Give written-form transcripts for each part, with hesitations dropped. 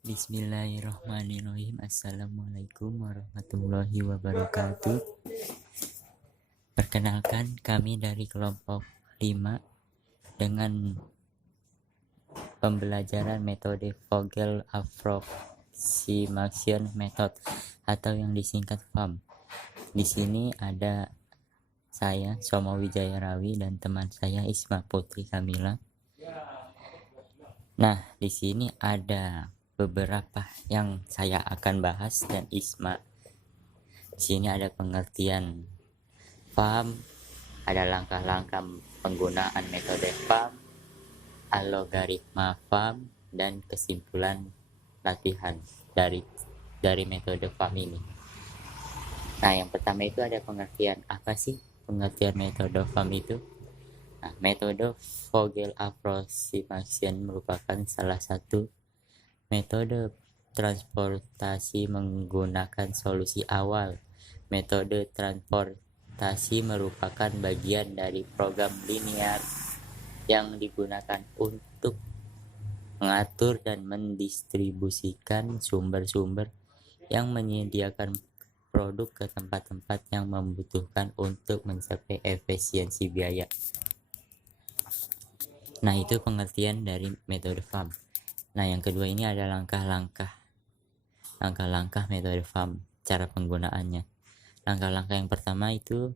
Bismillahirrahmanirrahim. Assalamualaikum warahmatullahi wabarakatuh. Perkenalkan, kami dari kelompok 5 dengan pembelajaran metode Vogel Approximation Method atau yang disingkat VAM. Di sini ada saya, Somo Wijaya Rawi, dan teman saya Isma Putri Kamila. Nah, di sini ada beberapa yang saya akan bahas dan Isma. Di sini ada pengertian VAM, ada langkah-langkah penggunaan metode VAM, algoritma VAM, dan kesimpulan latihan dari metode VAM ini. Nah, yang pertama itu ada pengertian apa sih pengertian metode VAM itu? Nah, metode Vogel Approximation merupakan salah satu metode transportasi menggunakan solusi awal. Metode transportasi merupakan bagian dari program linear yang digunakan untuk mengatur dan mendistribusikan sumber-sumber yang menyediakan produk ke tempat-tempat yang membutuhkan untuk mencapai efisiensi biaya. Nah, itu pengertian dari metode VAM. Nah, yang kedua ini ada langkah-langkah metode VAM, cara penggunaannya. Langkah-langkah yang pertama itu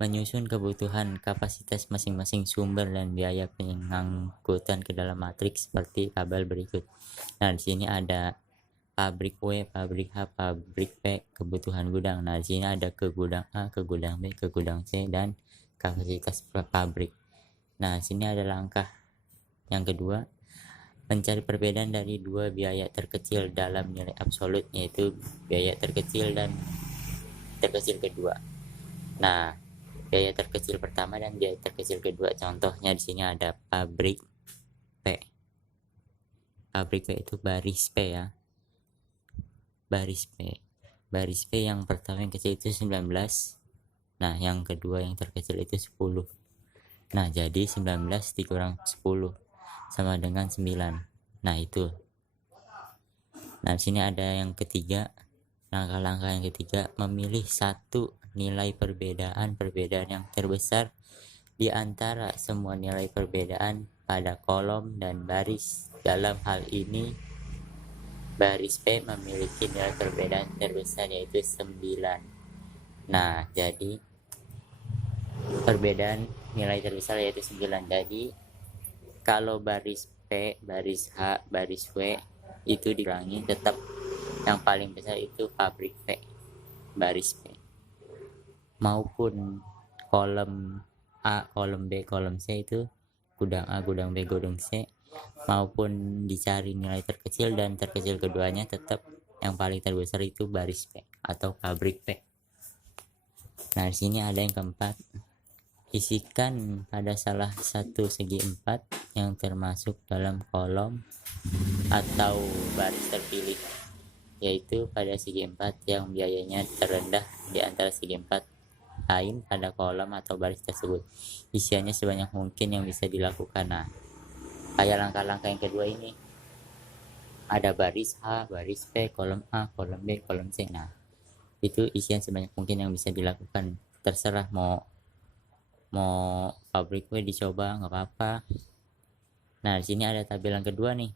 menyusun kebutuhan kapasitas masing-masing sumber dan biaya pengangkutan ke dalam matriks seperti tabel berikut. Nah, di sini ada pabrik W, pabrik H, pabrik P, kebutuhan gudang. Nah, di sini ada ke gudang A, ke gudang B, ke gudang C, dan kapasitas pabrik. Nah, di sini ada langkah yang kedua, mencari perbedaan dari dua biaya terkecil dalam nilai absolut, yaitu biaya terkecil dan terkecil kedua. Nah, biaya terkecil pertama dan biaya terkecil kedua, contohnya di sini ada pabrik P. Pabrik P itu baris P ya. Baris P yang pertama yang kecil itu 19. Nah, yang kedua yang terkecil itu 10. Nah, jadi 19 dikurang 10 sama dengan 9. Nah, itu. Nah, di sini ada yang ketiga. Langkah-langkah yang ketiga, memilih satu nilai perbedaan yang terbesar di antara semua nilai perbedaan pada kolom dan baris. Dalam hal ini, baris P memiliki nilai perbedaan terbesar yaitu 9. Nah, jadi perbedaan nilai terbesar yaitu 9. Jadi kalau baris P, baris H, baris W itu dikurangi, tetap yang paling besar itu pabrik P, baris P. Maupun kolom A, kolom B, kolom C itu gudang A, gudang B, gudang C, maupun dicari nilai terkecil dan terkecil keduanya, tetap yang paling terbesar itu baris P atau pabrik P. Nah, di sini ada yang keempat. Isikan pada salah satu segi 4 yang termasuk dalam kolom atau baris terpilih, yaitu pada segi 4 yang biayanya terendah di antara segi 4 lain pada kolom atau baris tersebut. Isiannya sebanyak mungkin yang bisa dilakukan. Nah, kayak langkah-langkah yang kedua ini ada baris H, baris P, kolom A, kolom B, kolom C. Nah, itu isian sebanyak mungkin yang bisa dilakukan. Terserah mau pabrik gue dicoba nggak apa-apa. Nah, di sini ada tampilan kedua nih.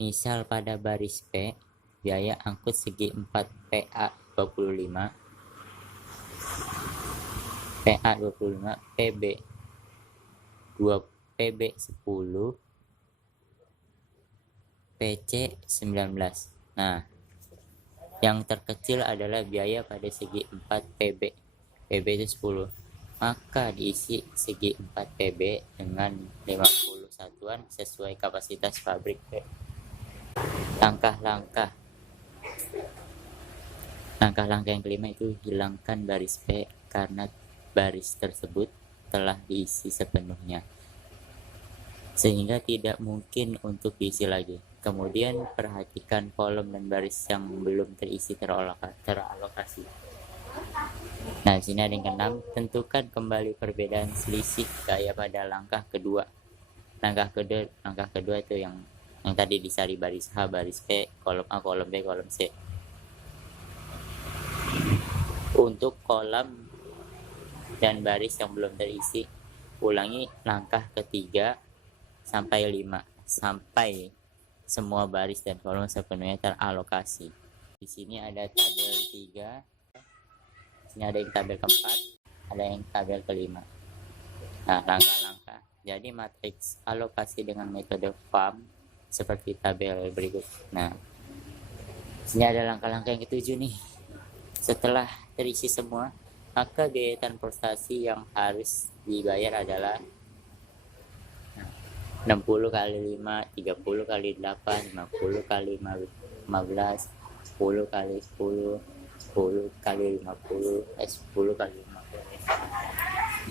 Misal pada baris P, biaya angkut segi 4 PA 25, PB 2, PB 10, PC 19. Nah, yang terkecil adalah biaya pada segi 4 PB. PB itu 10. Maka diisi segi 4 PB dengan 50 satuan sesuai kapasitas pabrik P. Langkah-langkah yang kelima itu hilangkan baris P karena baris tersebut telah diisi sepenuhnya sehingga tidak mungkin untuk diisi lagi. Kemudian perhatikan kolom dan baris yang belum terisi teralokasi. Nah, di sini ada yang keenam, tentukan kembali perbedaan selisih gaya pada langkah kedua. Langkah kedua itu yang yang tadi dicari baris H, baris P, kolom A, kolom B, kolom C. Untuk kolom dan baris yang belum terisi, ulangi langkah ketiga sampai 5 sampai semua baris dan kolom sepenuhnya teralokasi. Di sini ada tabel 3, sini ada yang tabel keempat, ada yang tabel kelima. Nah, langkah-langkah. Jadi matriks alokasi dengan metode FAM seperti tabel berikut. Nah, sini ada langkah-langkah yang ketujuh nih. Setelah terisi semua, maka biaya transportasi yang harus dibayar adalah 60 kali 5, 30 kali 8, 50 kali 15, 10 kali 10, 10 kali 50, 10 kali 50.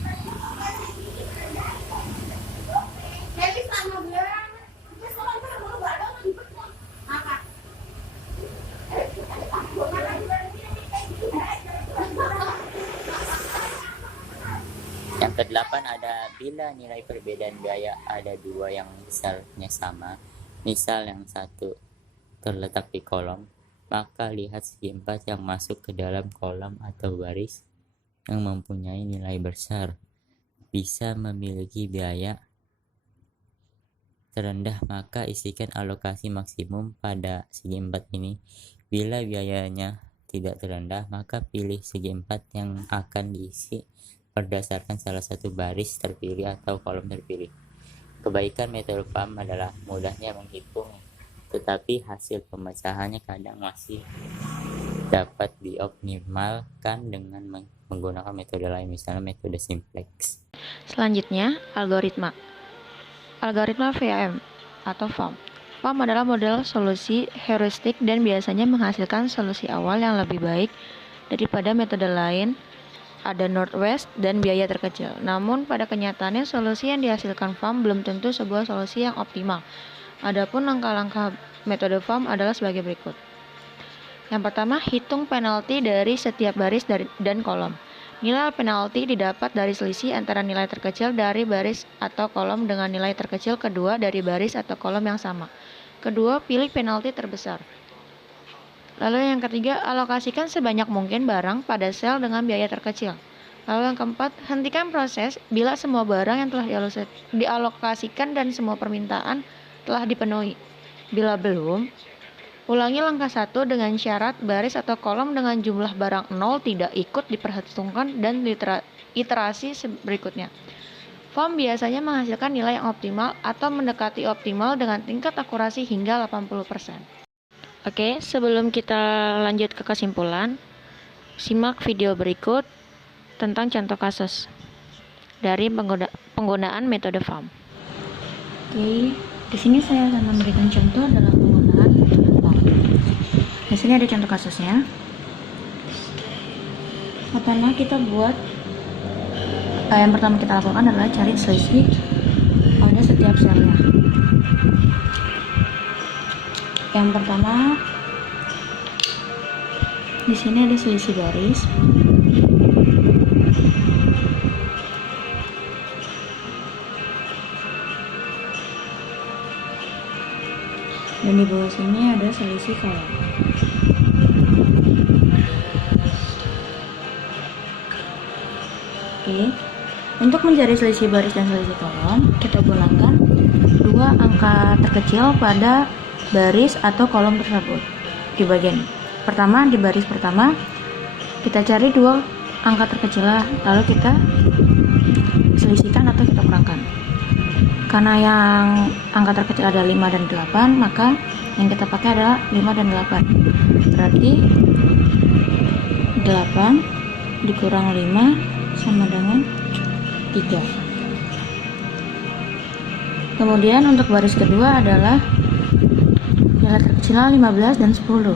Yang kedelapan ada bila nilai perbedaan biaya ada dua yang misalnya sama, misal yang satu terletak di kolom, maka lihat segi empat yang masuk ke dalam kolom atau baris yang mempunyai nilai besar bisa memiliki biaya terendah, maka isikan alokasi maksimum pada segi empat ini. Bila biayanya tidak terendah, maka pilih segi empat yang akan diisi berdasarkan salah satu baris terpilih atau kolom terpilih. Kebaikan metode FAM adalah mudahnya menghitung, tetapi hasil pemecahannya kadang masih dapat dioptimalkan dengan menggunakan metode lain, misalnya metode simplex. Selanjutnya, algoritma. Algoritma VAM atau FAM. FAM adalah model solusi heuristik dan biasanya menghasilkan solusi awal yang lebih baik daripada metode lain. Ada northwest dan biaya terkecil. Namun pada kenyataannya solusi yang dihasilkan FAM belum tentu sebuah solusi yang optimal. Adapun langkah-langkah metode FAM adalah sebagai berikut. Yang pertama, hitung penalti dari setiap baris dan kolom. Nilai penalti didapat dari selisih antara nilai terkecil dari baris atau kolom dengan nilai terkecil kedua dari baris atau kolom yang sama. Kedua, pilih penalti terbesar. Lalu yang ketiga, alokasikan sebanyak mungkin barang pada sel dengan biaya terkecil. Lalu yang keempat, hentikan proses bila semua barang yang telah dialokasikan dan semua permintaan telah dipenuhi. Bila belum, ulangi langkah 1 dengan syarat baris atau kolom dengan jumlah barang 0 tidak ikut diperhitungkan dan iterasi berikutnya. FAM biasanya menghasilkan nilai yang optimal atau mendekati optimal dengan tingkat akurasi hingga 80%. Oke, sebelum kita lanjut ke kesimpulan, simak video berikut tentang contoh kasus dari penggunaan metode FAM. Oke, di sini saya akan memberikan contoh dalam penggunaan metode FAM. Di sini ada contoh kasusnya. Pertama kita buat, yang pertama kita lakukan adalah cari selisih pada setiap selnya. Yang pertama, di sini ada selisih baris. Dan di bawah sini ada selisih kolom. Oke. Untuk mencari selisih baris dan selisih kolom, kita gunakan dua angka terkecil pada baris atau kolom tersebut. Di bagian pertama, di baris pertama kita cari dua angka terkecil, lalu kita selisihkan atau kita kurangkan. Karena yang angka terkecil ada 5 dan 8, maka yang kita pakai adalah 5 dan 8. Berarti 8 dikurang 5 sama dengan 3. Kemudian untuk baris kedua adalah nilai terkecilnya 15 dan 10.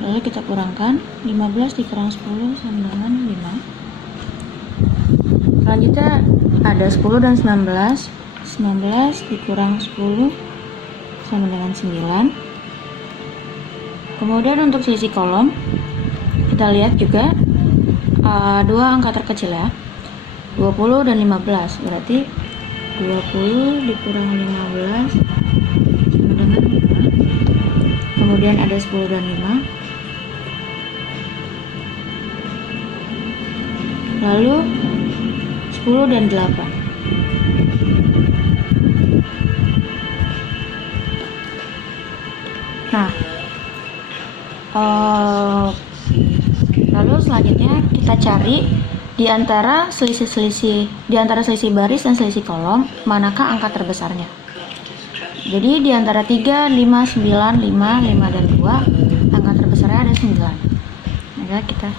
Lalu kita kurangkan 15 dikurang 10 sama dengan 5. Selanjutnya ada 10 dan 19. 19 dikurang 10 sama dengan 9. Kemudian untuk selisih kolom kita lihat juga dua angka terkecil ya, 20 dan 15. Berarti 20 dikurang 15 sama dengan kemudian ada 10 dan 5, lalu 10 dan 8. Nah, lalu selanjutnya kita cari di antara selisih baris dan selisih kolom, manakah angka terbesarnya. Jadi di antara 3, 5, 9, 5, 5 dan 2, angka terbesarnya ada 9. Maka kita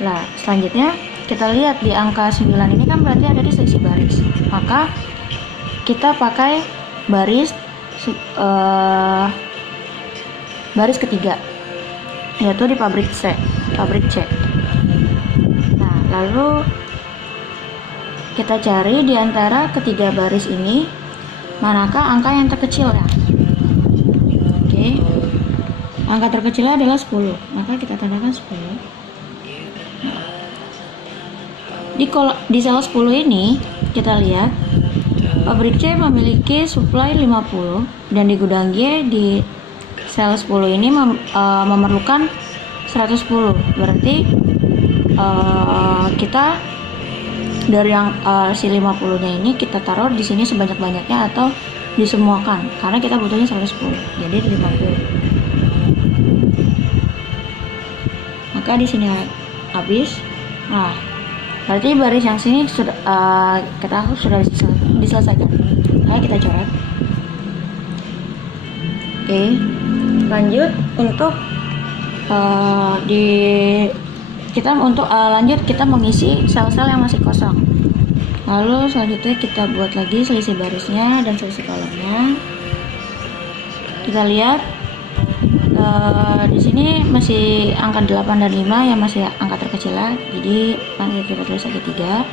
9. Nah, selanjutnya kita lihat di angka 9 ini kan berarti ada di selisih baris. Maka kita pakai baris ketiga, yaitu di pabrik C. Nah, lalu kita cari di antara ketiga baris ini manakah angka yang terkecil ya. Oke. Angka terkecilnya adalah 10. Maka kita tandakan 10. Di sel 10 ini kita lihat pabrik C memiliki supply 50 dan di gudang G di sel 10 ini memerlukan 110. Berarti kita dari yang si 50-nya ini kita taruh di sini sebanyak-banyaknya atau disemuakan karena kita butuhnya 110. Jadi 50. Maka di sini habis. Nah, berarti baris yang sini sudah sudah diselesaikan. Ayo kita coret. Oke, lanjut untuk lanjut kita mengisi sel-sel yang masih kosong. Lalu selanjutnya kita buat lagi selisih barisnya dan selisih kolomnya. Kita lihat di sini masih angka 8 dan 5 yang masih angka terkecilnya. Jadi kita tulis saja 3.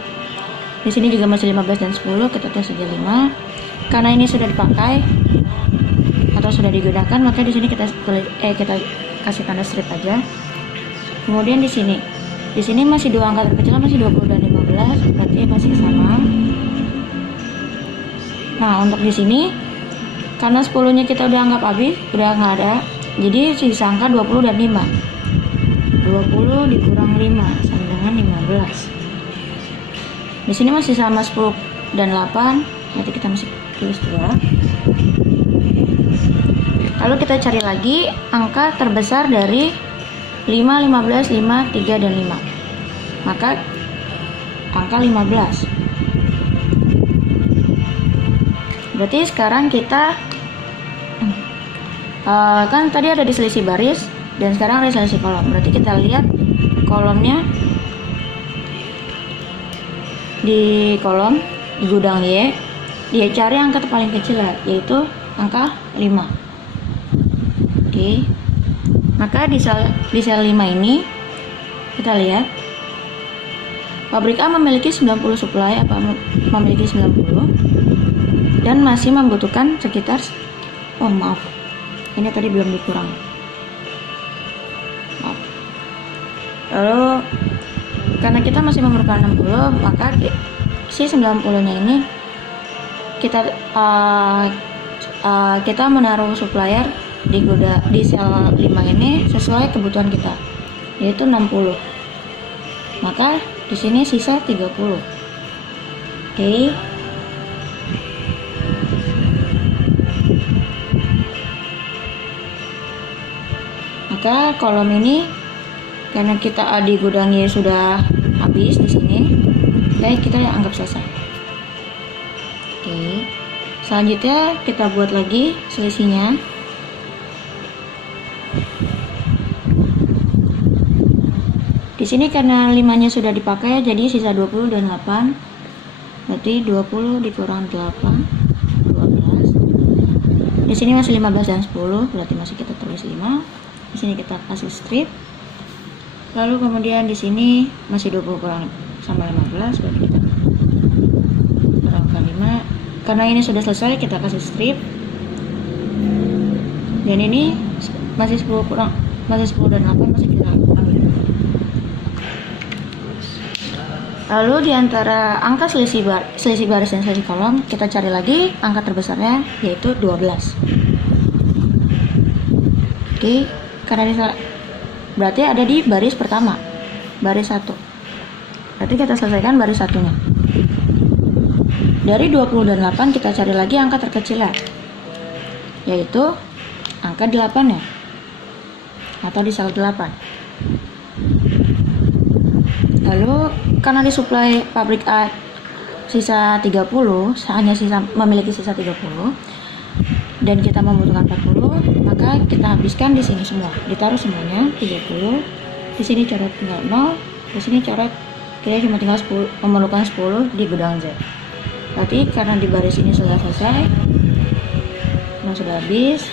Di sini juga masih 15 dan 10, kita tulis saja 5. Karena ini sudah dipakai atau sudah digunakan, maka di sini kita kasih tanda strip aja. Kemudian di sini masih dua angka terkecil, masih 20 dan 15, berarti masih sama. Nah, untuk di sini karena 10-nya kita udah anggap habis, udah nggak ada, jadi sisa angka 20 dan 5. 20 dikurang 5 sama dengan 15. Di sini masih sama 10 dan 8, berarti kita masih tulis 2. Lalu kita cari lagi angka terbesar dari 5, 15, 5, 3, dan 5. Maka angka 15. Berarti sekarang kita kan tadi ada di selisih baris dan sekarang ada di selisih kolom. Berarti kita lihat kolomnya di kolom di gudang Y, dia cari angka paling kecil yaitu angka 5. Oke. Maka di sel 5 ini kita lihat pabrik A memiliki 90 supply memiliki 90 dan masih membutuhkan sekitar ini tadi belum dikurang. Lalu karena kita masih memerlukan 60, maka si 90-nya ini kita menaruh supplier di sel 5 ini sesuai kebutuhan kita, yaitu 60. Maka di sini sisa 30. Oke. Maka kolom ini karena kita di gudangnya sudah habis di sini, baik kita anggap selesai. Oke. Selanjutnya kita buat lagi selisihnya. Di sini karena 5-nya sudah dipakai, jadi sisa 20 dan 8. Berarti 20 dikurang 8, 12. Di sini masih 15 dan 10, berarti masih kita tulis 5. Di sini kita kasih strip. Lalu kemudian di sini masih 20 kurang sama 15, berarti kita kurangkan 5. Karena ini sudah selesai, kita kasih strip. Dan ini masih 10 dan 8, masih kita ambil. Lalu di antara angka selisih baris dan selisih kolom, kita cari lagi angka terbesarnya, yaitu 12. Oke, karena berarti ada di baris pertama, baris 1. Berarti kita selesaikan baris satunya. Dari 28 kita cari lagi angka terkecilnya, yaitu angka 8 ya, atau di sel 8. Lalu karena disuplai pabrik A sisa 30, hanya memiliki sisa 30, dan kita membutuhkan 40, maka kita habiskan di sini semua, ditaruh semuanya 30. Di sini coret tinggal 0, di sini coret kita cuma tinggal 10, memerlukan 10 di gudang Z. Berarti karena di baris ini sudah selesai, sudah habis,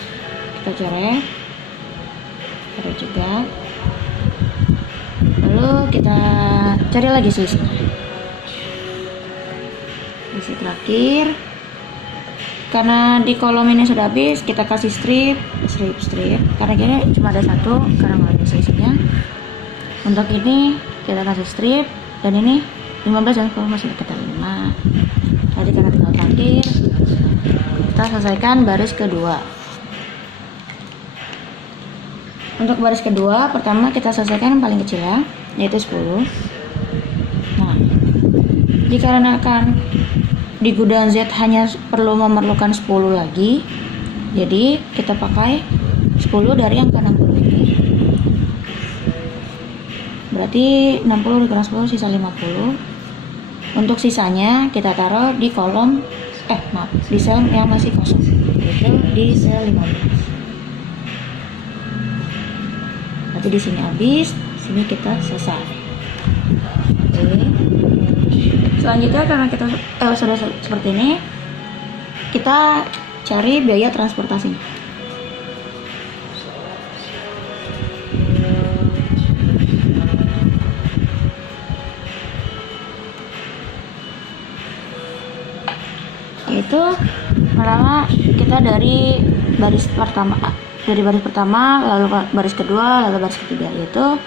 kita coret juga. Lalu kita cari lagi selisihnya. Selisih terakhir, karena di kolom ini sudah habis, kita kasih strip, karena ini cuma ada satu, karena nggak ada selisihnya. Untuk ini kita kasih strip, dan ini 15 dan 10 masih kita 5. Jadi karena tinggal terakhir, kita selesaikan baris kedua. Untuk baris kedua, pertama kita selesaikan yang paling kecil ya, yaitu 10. Nah, dikarenakan di gudang Z hanya memerlukan 10 lagi, jadi kita pakai 10 dari angka 60 ini. Berarti 60 dikurang 10 sisa 50. Untuk sisanya kita taruh di kolom di sel yang masih kosong, yaitu di sel 15. Berarti di sini habis, sini kita selesai. Oke. Selanjutnya karena kita sudah seperti ini, kita cari biaya transportasinya. Yaitu pertama kita dari baris pertama, lalu baris kedua, lalu baris ketiga, yaitu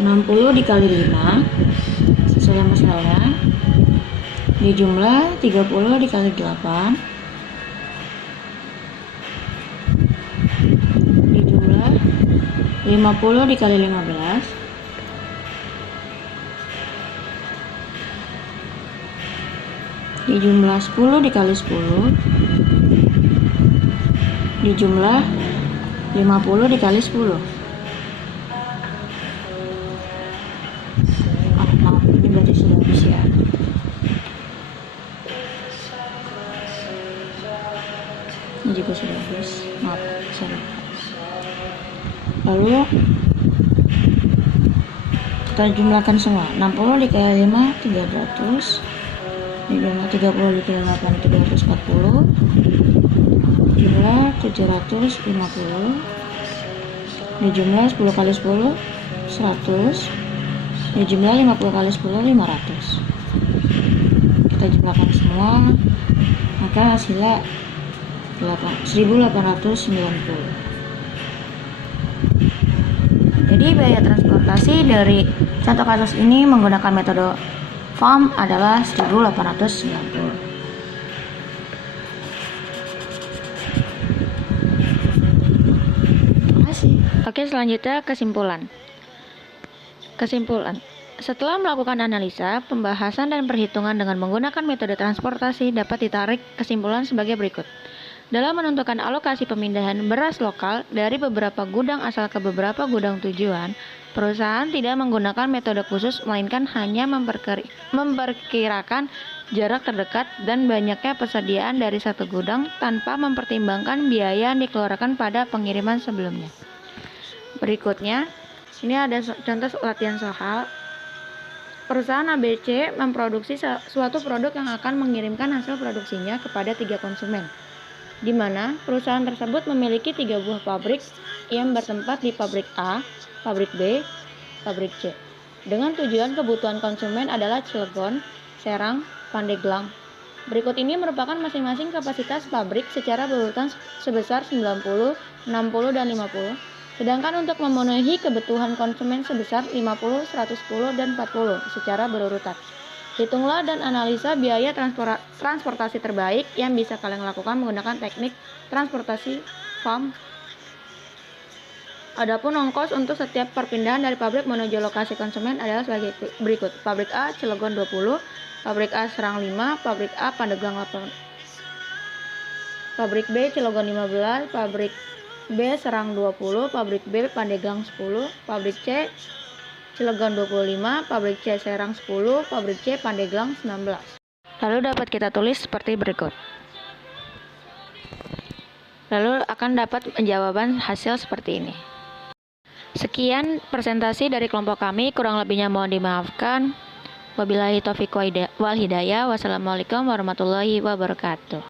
60 dikali 5 sesuai sama selnya, dijumlah 30 dikali 8, dijumlah 50 dikali 15, dijumlah 10 dikali 10, dijumlah 50 dikali 10. Maaf, ini berarti sudah habis ya. Ini juga sudah habis, maaf, sorry. Lalu kita jumlahkan semua. 60 dikali 5 300, dijumlah 30 dikali 8 340, jumlah 750, dijumlah 10 kali 10 100, dijumlah 50 kali 10 500. Kita jumlahkan semua, maka hasilnya 1890. Jadi biaya transportasi dari contoh kasus ini menggunakan metode FAM adalah 1890. Oke, selanjutnya kesimpulan. Setelah melakukan analisa, pembahasan dan perhitungan dengan menggunakan metode transportasi dapat ditarik kesimpulan sebagai berikut. Dalam menentukan alokasi pemindahan beras lokal dari beberapa gudang asal ke beberapa gudang tujuan, perusahaan tidak menggunakan metode khusus melainkan hanya memperkirakan jarak terdekat dan banyaknya persediaan dari satu gudang tanpa mempertimbangkan biaya yang dikeluarkan pada pengiriman sebelumnya. Berikutnya, ini ada contoh latihan soal. Perusahaan ABC memproduksi suatu produk yang akan mengirimkan hasil produksinya kepada 3 konsumen, di mana perusahaan tersebut memiliki 3 buah pabrik yang bertempat di pabrik A, pabrik B, pabrik C. Dengan tujuan kebutuhan konsumen adalah Cilegon, Serang, Pandeglang. Berikut ini merupakan masing-masing kapasitas pabrik secara berurutan sebesar 90, 60, dan 50. Sedangkan untuk memenuhi kebutuhan konsumen sebesar 50, 110, dan 40 secara berurutan. Hitunglah dan analisa biaya transportasi terbaik yang bisa kalian lakukan menggunakan teknik transportasi farm. Adapun ongkos untuk setiap perpindahan dari pabrik menuju lokasi konsumen adalah sebagai berikut. Pabrik A Cilegon 20, pabrik A Serang 5, pabrik A Pandeglang 8, pabrik B Cilegon 15, pabrik B Serang 20, pabrik B Pandeglang 10, pabrik C Cilegon 25, pabrik C Serang 10, pabrik C Pandeglang 19. Lalu dapat kita tulis seperti berikut. Lalu akan dapat jawaban hasil seperti ini. Sekian presentasi dari kelompok kami, kurang lebihnya mohon dimaafkan. Wabillahi taufiq wal hidayah. Wassalamualaikum warahmatullahi wabarakatuh.